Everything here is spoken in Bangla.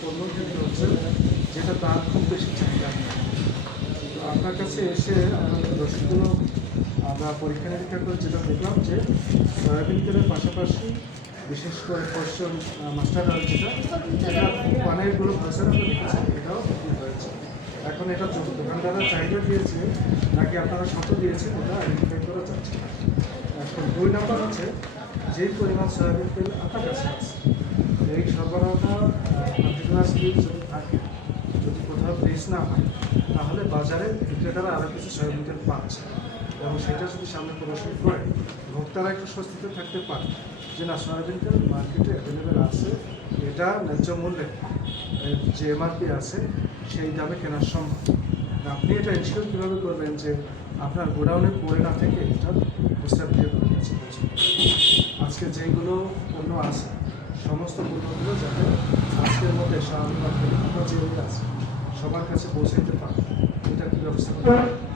পণ্য ক্ষেত্রে হচ্ছে যেটা তার খুব বেশি চাহিদা। তো আপনার কাছে এসে রসিদগুলো আমরা পরীক্ষা নিরীক্ষা করে যেটা দেখলাম যে সয়াবিন তেলের পাশাপাশি বিশেষ করে কোশ্চেন মাস্টার অয়েল যেটা এটা অনেকগুলো ভাষার আমরা দেখেছি এটাও বিক্রি হয়েছে এখন এটা দোকানদাররা চাহিদা দিয়েছে নাকি আপনারা শত দিয়েছেন এটা আইডেন্টিফাই করা যাচ্ছে এখন দুই নম্বর হচ্ছে যে পরিমাণ সয়াবিন তেল আপনার কাছে আছে কন্টিনিউয়াস যদি থাকে। যদি কোথাও ফ্রেশ না হয়, তাহলে বাজারে বিক্রেতারা আরও কিছু তেল পাচ্ছে। এবং সেটা যদি সামনে প্রদর্শন করে, ভোক্তারা একটু স্বস্তিতে থাকতে পারে। যে না, সয়াবিন তেল মার্কেটে অ্যাভেলেবেল আছে, এটা ন্যায্য মূল্যে যে এমআরপি আছে, সেই দামে কেনার সম্ভব। আপনি এটা এনশিওর কীভাবে করবেন যে আপনার গোডাউনে পড়ে না থেকে এটা বুঝতে দিয়ে কাছে পৌঁছে আজকে যেগুলো পণ্য আছে, সমস্ত পণ্যগুলো যাতে আজকের মধ্যে স্বাভাবিক আছে সবার কাছে পৌঁছাইতে পারে এটা কি ব্যবস্থা?